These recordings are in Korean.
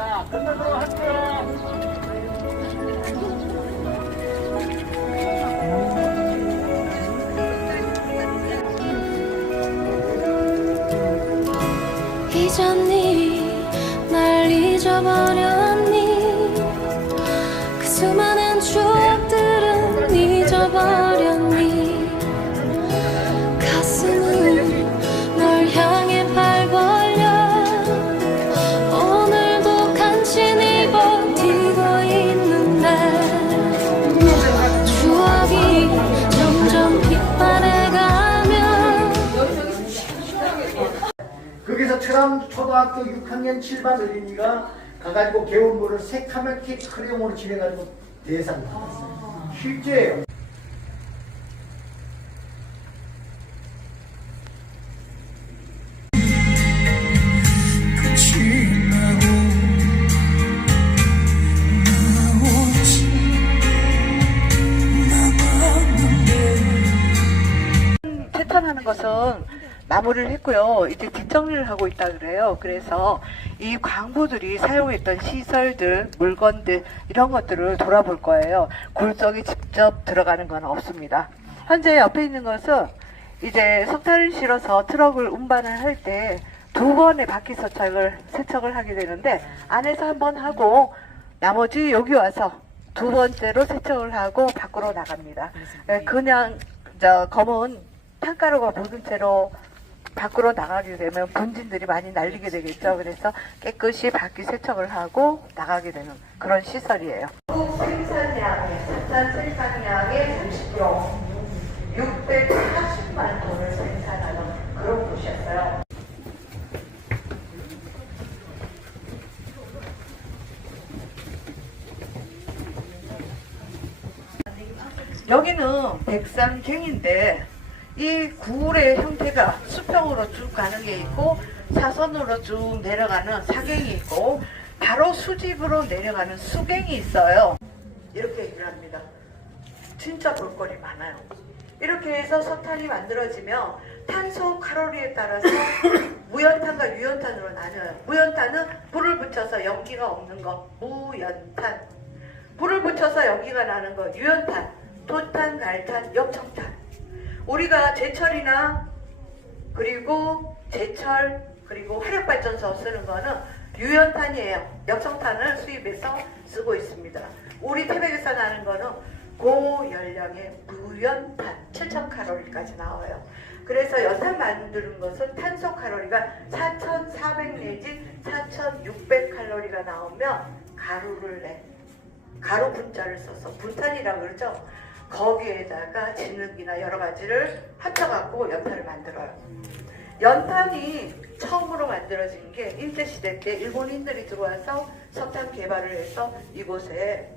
자, 끝내도록 할게요. 잊었니? 날 잊어버렸니? 그 수많은 추억들은 잊어버렸니? 가슴은 널 향해 발 벌려 오늘도 간신히 버티고 있는데 추억이 점점 빛바래가며 거기서 트람 초등학교 6학년 7반 어린이가 가가지고 개운물을 새카맣게 크레용으로 칠해가지고 대상을 받았어요. 실제예요. 세탄하는 것은 마무리를 했고요. 이제 뒷정리를 하고 있다 그래요. 그래서 이 광부들이 사용했던 시설들, 물건들 이런 것들을 돌아볼 거예요. 굴석에 직접 들어가는 건 없습니다. 현재 옆에 있는 것은 이제 석탄을 실어서 트럭을 운반을 할 때 두 번의 바퀴 세척을 하게 되는데 안에서 한 번 하고 나머지 여기 와서 두 번째로 세척을 하고 밖으로 나갑니다. 그냥 검은 탄가루가 묻은 채로 밖으로 나가게 되면 분진들이 많이 날리게 되겠죠. 그래서 깨끗이 바퀴 세척을 하고 나가게 되는 그런 시설이에요. 석탄 생산량의 30% 640만 톤을 생산하는 그런 곳이었어요. 여기는 백삼갱인데 이 굴의 형태가 수평으로 쭉 가는 게 있고 사선으로 쭉 내려가는 사갱이 있고 바로 수직으로 내려가는 수갱이 있어요. 이렇게 얘기를 합니다. 진짜 볼거리 많아요. 이렇게 해서 석탄이 만들어지면 탄소 칼로리에 따라서 무연탄과 유연탄으로 나뉘어요. 무연탄은 불을 붙여서 연기가 없는 거 무연탄, 불을 붙여서 연기가 나는 거 유연탄, 도탄, 갈탄, 엽청탄. 우리가 제철이나 그리고 제철 그리고 화력발전소 쓰는 거는 유연탄이에요. 엽청탄을 수입해서 쓰고 있습니다. 우리 태백에서 나는 거는 고연량의 무연탄 7000칼로리까지 나와요. 그래서 연탄 만드는 것은 탄소 칼로리가 4400 내지 4600칼로리가 나오면 가루를 내. 가루 분자를 써서 분탄이라고 그러죠. 거기에다가 진흙이나 여러 가지를 합쳐갖고 연탄을 만들어요. 연탄이 처음으로 만들어진 게 일제시대 때 일본인들이 들어와서 석탄 개발을 해서 이곳에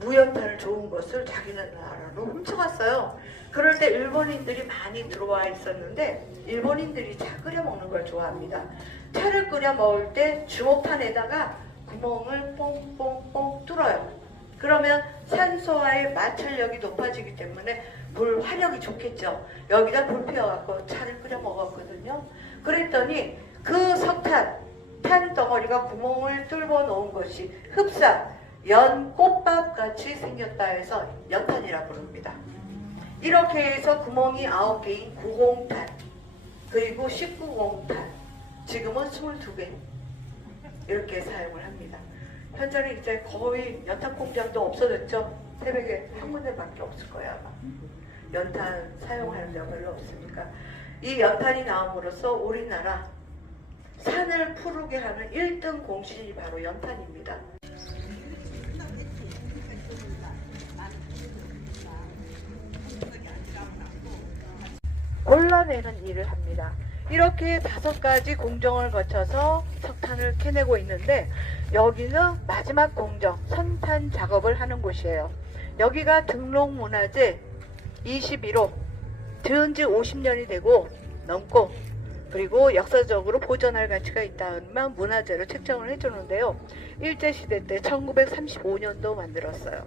무연탄을 좋은 것을 자기네 나라로 훔쳐갔어요. 그럴 때 일본인들이 많이 들어와 있었는데 일본인들이 차 끓여 먹는 걸 좋아합니다. 차를 끓여 먹을 때 주먹탄에다가 구멍을 뽕뽕뽕 뚫어요. 그러면 산소와의 마찰력이 높아지기 때문에 불 화력이 좋겠죠. 여기다 불 피워갖고 차를 끓여 먹었거든요. 그랬더니 그 석탄, 탄 덩어리가 구멍을 뚫어 놓은 것이 흡사, 연 꽃밥 같이 생겼다 해서 연탄이라 부릅니다. 이렇게 해서 구멍이 9개인 9공탄, 그리고 19공탄, 지금은 22개 이렇게 사용을 합니다. 현재는 이제 거의 연탄 공장도 없어졌죠. 태백에 한 군데밖에 없을 거예요 아마. 연탄 사용하는 데가 별로 없으니까 이 연탄이 나옴으로써 우리나라 산을 푸르게 하는 1등 공신이 바로 연탄입니다. 골라내는 일을 합니다. 이렇게 5가지 공정을 거쳐서 석탄을 캐내고 있는데 여기는 마지막 공정, 선탄 작업을 하는 곳이에요. 여기가 등록문화재 21호, 들은 지 50년이 되고 넘고 그리고 역사적으로 보존할 가치가 있다면 문화재로 책정을 해주는데요. 일제시대 때 1935년도 만들었어요.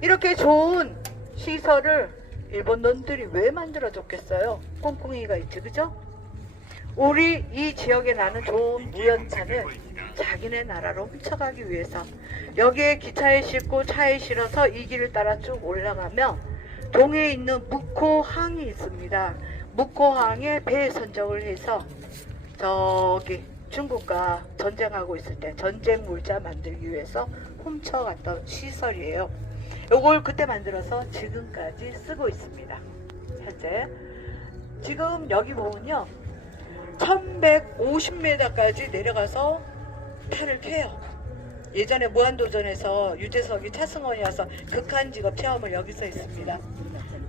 이렇게 좋은 시설을 일본 놈들이 왜 만들어줬겠어요? 꽁꽁이가 있지, 그죠? 우리 이 지역에 나는 좋은 무연탄을 자기네 나라로 훔쳐가기 위해서 여기에 기차에 싣고 차에 실어서 이 길을 따라 쭉 올라가면 동해에 있는 묵호항이 있습니다. 묵호항에 배 선적을 해서 저기 중국과 전쟁하고 있을 때 전쟁 물자 만들기 위해서 훔쳐갔던 시설이에요. 요걸 그때 만들어서 지금까지 쓰고 있습니다. 현재 지금 여기 보면요 1150m까지 내려가서 탄을 캐요. 예전에 무한도전에서 유재석이 차승원이 와서 극한직업 체험을 여기서 했습니다.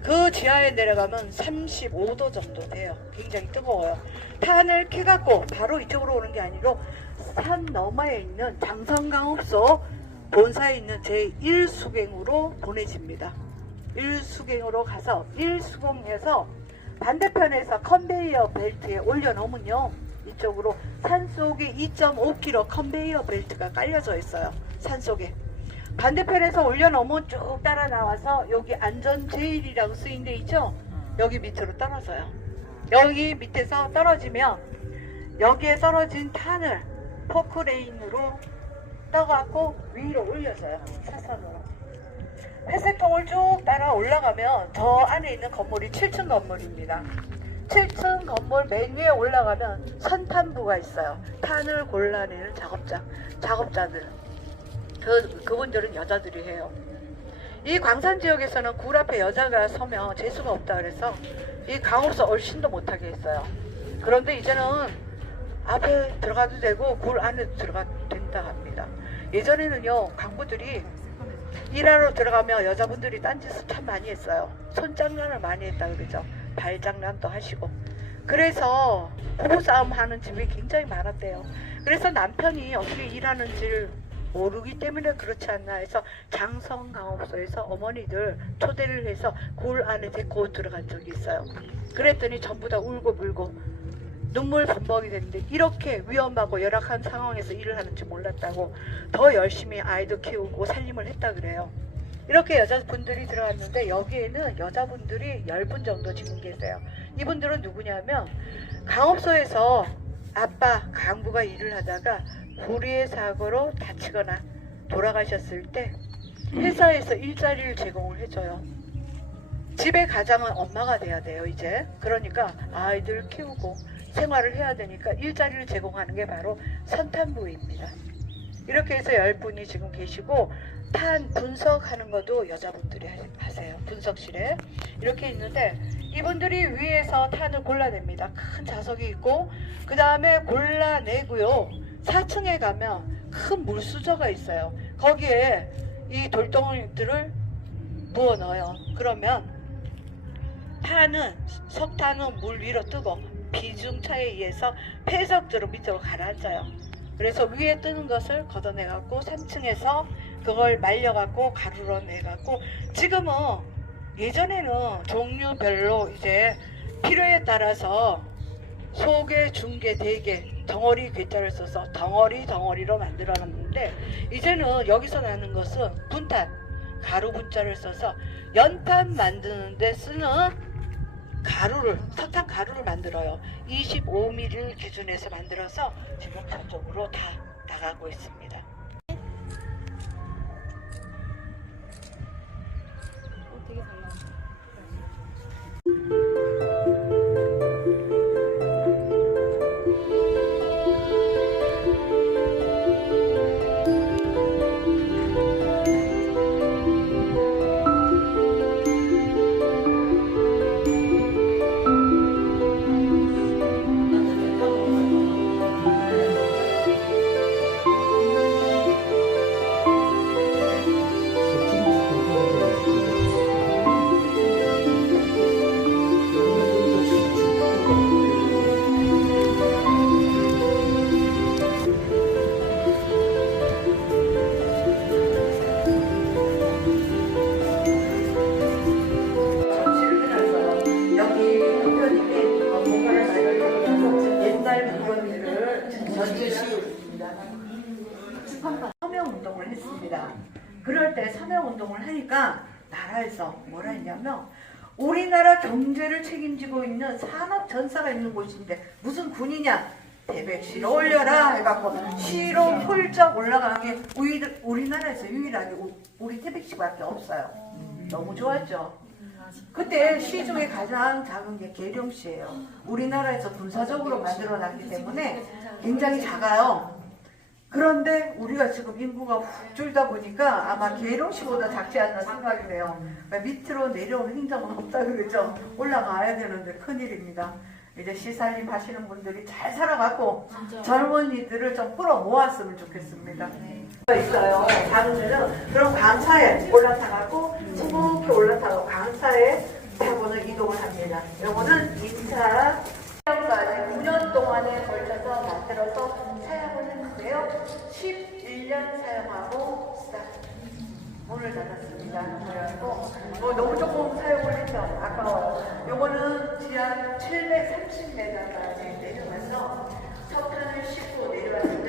그 지하에 내려가면 35도 정도 돼요. 굉장히 뜨거워요. 탄을 캐갖고 바로 이쪽으로 오는 게 아니라 산 너머에 있는 장성강업소 본사에 있는 제1수갱으로 보내집니다. 1수갱으로 가서 1수갱에서 반대편에서 컨베이어 벨트에 올려놓으면요 이쪽으로 산속에 2.5km 컨베이어 벨트가 깔려져 있어요. 산속에 반대편에서 올려놓으면 쭉 따라 나와서 여기 안전 제일이라고 쓰인 데 있죠. 여기 밑으로 떨어져요. 여기 밑에서 떨어지면 여기에 떨어진 탄을 포크레인으로 떠갖고 위로 올려줘요. 사선으로 회색통을 쭉 따라 올라가면 저 안에 있는 건물이 7층 건물입니다. 7층 건물 맨 위에 올라가면 선탄부가 있어요. 탄을 골라내는 작업자들. 그분들은 여자들이 해요. 이 광산 지역에서는 굴 앞에 여자가 서면 재수가 없다 그래서 이 강업소 얼씬도 못하게 했어요. 그런데 이제는 앞에 들어가도 되고 굴 안에 들어가도 된다 합니다. 예전에는요 강부들이 일하러 들어가면 여자분들이 딴짓을 참 많이 했어요. 손장난을 많이 했다 그러죠. 발장난도 하시고. 그래서 부부싸움 하는 집이 굉장히 많았대요. 그래서 남편이 어떻게 일하는지를 모르기 때문에 그렇지 않나 해서 장성강업소에서 어머니들 초대를 해서 굴 안에 데리고 들어간 적이 있어요. 그랬더니 전부 다 울고 불고 눈물 범벅이 됐는데 이렇게 위험하고 열악한 상황에서 일을 하는지 몰랐다고 더 열심히 아이도 키우고 살림을 했다 그래요. 이렇게 여자분들이 들어갔는데 여기에는 여자분들이 10분 정도 지금 계세요. 이분들은 누구냐면 강업소에서 아빠 강부가 일을 하다가 불의의 사고로 다치거나 돌아가셨을 때 회사에서 일자리를 제공을 해줘요. 집의 가장은 엄마가 돼야 돼요 이제. 그러니까 아이들 키우고 생활을 해야 되니까 일자리를 제공하는 게 바로 선탄부입니다. 이렇게 해서 10분이 지금 계시고 탄 분석하는 것도 여자분들이 하세요. 분석실에 이렇게 있는데 이분들이 위에서 탄을 골라냅니다. 큰 자석이 있고 그 다음에 골라내고요 4층에 가면 큰 물수저가 있어요. 거기에 이 돌덩이들을 부어 넣어요. 그러면 탄은 석탄은 물 위로 뜨고 비중차에 의해서 폐석들로 밑으로 가라앉아요. 그래서 위에 뜨는 것을 걷어내 갖고 3층에서 그걸 말려 갖고 가루로 내 갖고 지금은 예전에는 종류별로 이제 필요에 따라서 소개, 중개, 대개, 덩어리 괴자를 써서 덩어리로 만들어놨는데 이제는 여기서 나는 것은 분탄, 가루 분자를 써서 연탄 만드는데 쓰는 가루를, 석탄 가루를 만들어요. 25mm를 기준해서 만들어서 지금 저쪽으로 다 나가고 있습니다. 되게 잘 나온다. 서명운동을 했습니다. 그럴 때 서명운동을 하니까 나라에서 뭐라 했냐면 우리나라 경제를 책임지고 있는 산업전사가 있는 곳인데 무슨 군이냐? 태백시로 올려라 해갖고 시로 훌쩍 올라가는 게 우리나라에서 유일하게 우리 태백시밖에 없어요. 너무 좋았죠. 그때 시 중에 가장 작은 게 계룡시예요. 우리나라에서 군사적으로 만들어놨기 때문에 굉장히 작아요. 그런데 우리가 지금 인구가 훅 줄다 보니까 아마 계룡시보다 작지 않나 생각이 돼요. 그러니까 밑으로 내려오는 행정은 없다 그러죠. 올라가야 되는데 큰일입니다. 이제 시살림 하시는 분들이 잘 살아가고 젊은이들을 좀 끌어 모았으면 좋겠습니다. 있어요. 다른 데는 그럼 강사에 올라타고 수북히 올라타고 강사에 타고는 이동을 합니다. 요거는 2차 9년 동안에 걸쳐서 만들어서 사용을 했는데요. 11년 사용하고 문을 닫았습니다. 그래서 너무 조금 사용을 해서 아까워요. 요거는 지하 730m까지 내려가서 석탄을 싣고 내려가는